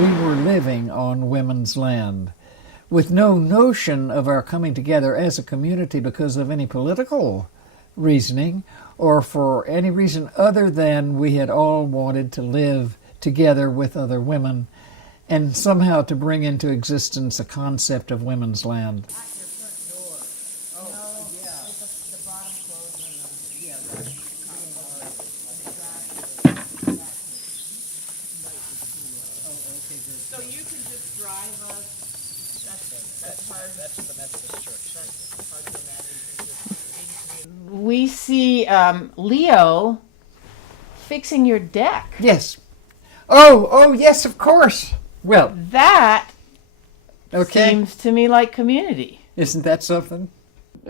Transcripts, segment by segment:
we were living on women's land, with no notion of our coming together as a community because of any political reasoning or for any reason other than we had all wanted to live together with other women and somehow to bring into existence a concept of women's land. So you can just drive us. That's hard. That's the Methodist church. That's hard to imagine. We see Leo fixing your deck. Yes. Oh, yes, of course. Well, That okay. seems to me like community. Isn't that something?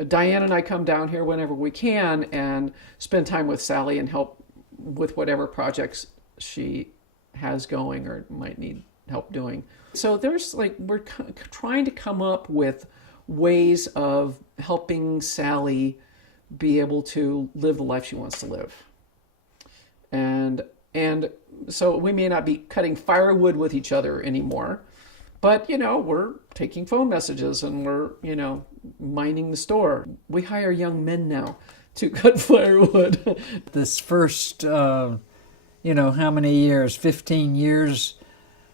Diane and I come down here whenever we can and spend time with Sally and help with whatever projects she has going or might need help doing. So there's we're trying to come up with ways of helping Sally be able to live the life she wants to live. And so we may not be cutting firewood with each other anymore, but we're taking phone messages and we're minding the store. We hire young men now to cut firewood. This first how many years, 15 years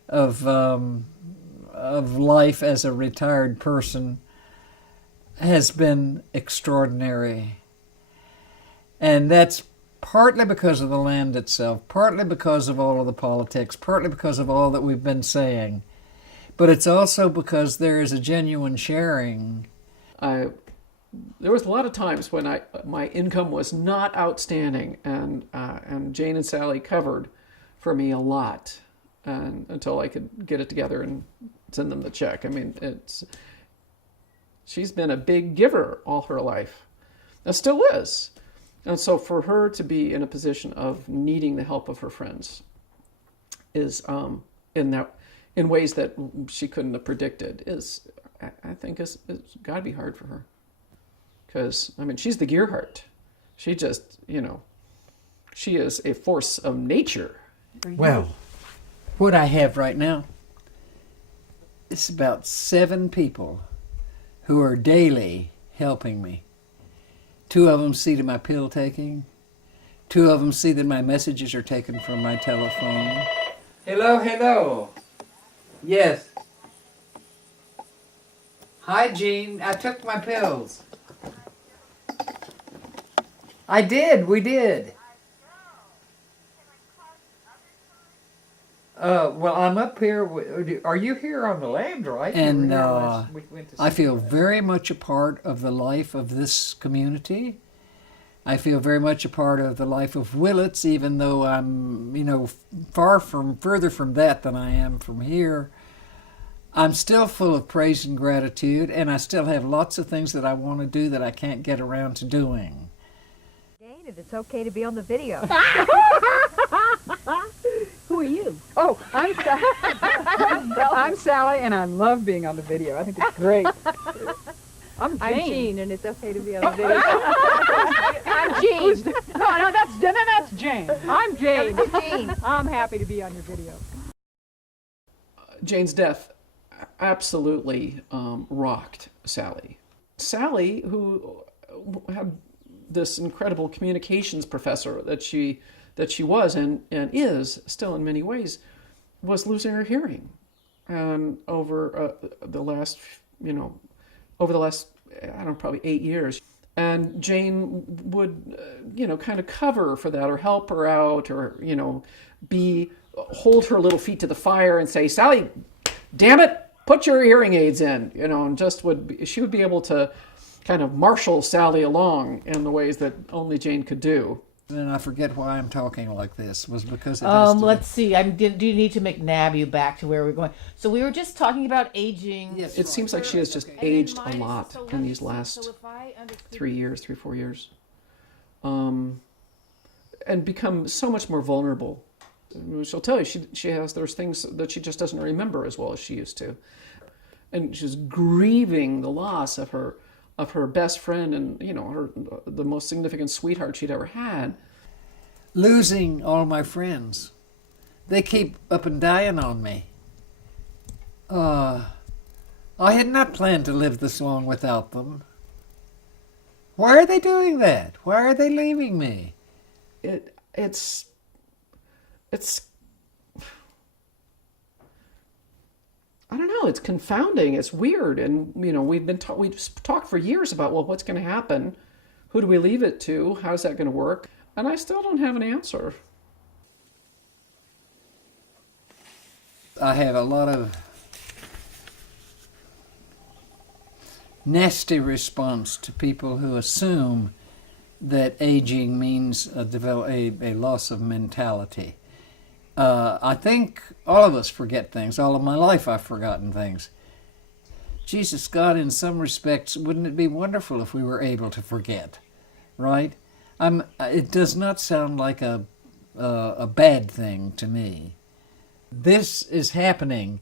of life as a retired person has been extraordinary. And that's partly because of the land itself, partly because of all of the politics, partly because of all that we've been saying. But it's also because there is a genuine sharing. There was a lot of times when my income was not outstanding, and Jane and Sally covered for me a lot, and until I could get it together and send them the check. I mean, she's been a big giver all her life, and still is. And so for her to be in a position of needing the help of her friends is in ways that she couldn't have predicted I think it's got to be hard for her. Because, she's the Gearhart. She just, she is a force of nature. Well, what I have right now is about 7 people who are daily helping me. 2 of them see to my pill taking. 2 of them see that my messages are taken from my telephone. Hello. Yes. Hi, Jean. I took my pills. I did. We did. Well, I'm up here. Are you here on the land, right? And I feel very much a part of the life of this community. I feel very much a part of the life of Willits, even though I'm, further from that than I am from here. I'm still full of praise and gratitude, and I still have lots of things that I want to do that I can't get around to doing. Jane, it's okay to be on the video. Who are you? Oh, I'm Sally, and I love being on the video. I think it's great. I'm Jean, and it's okay to be on the video. I'm Jean. No, that's Jane. I'm Jane. Jane. I'm happy to be on your video. Jane's death absolutely rocked Sally. Sally, who had this incredible communications professor that she was and is still in many ways, was losing her hearing, and over the last probably 8 years. And Jane would kind of cover for that or help her out or hold her little feet to the fire and say, Sally, damn it, put your hearing aids in, and she would be able to kind of marshal Sally along in the ways that only Jane could do. And I forget why I'm talking like this. Was because it has to... Let's see. Do you need to McNab you back to where we're going? So we were just talking about aging. Yes, it seems like she has just aged a lot in these last 3 years, 4 years, and become so much more vulnerable. She'll tell you there's things that she just doesn't remember as well as she used to, and she's grieving the loss of her best friend and the most significant sweetheart she'd ever had. Losing all my friends. They keep up and dying on me. I had not planned to live this long without them. Why are they doing that? Why are they leaving me? It's I don't know. It's confounding. It's weird, and we've talked for years about, well, what's going to happen? Who do we leave it to? How's that going to work? And I still don't have an answer. I have a lot of nasty response to people who assume that aging means a loss of mentality. I think all of us forget things. All of my life I've forgotten things. Jesus, God, in some respects, wouldn't it be wonderful if we were able to forget, right? It does not sound like a bad thing to me. This is happening,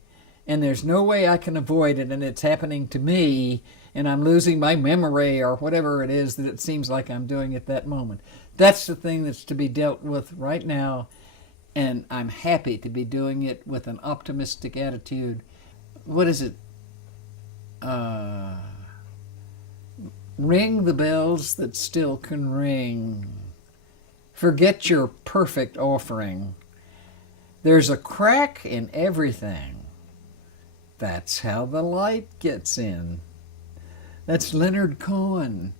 and there's no way I can avoid it, and it's happening to me, and I'm losing my memory or whatever it is that it seems like I'm doing at that moment. That's the thing that's to be dealt with right now, and I'm happy to be doing it with an optimistic attitude. What is it? Ring the bells that still can ring. Forget your perfect offering. There's a crack in everything. That's how the light gets in. That's Leonard Cohen.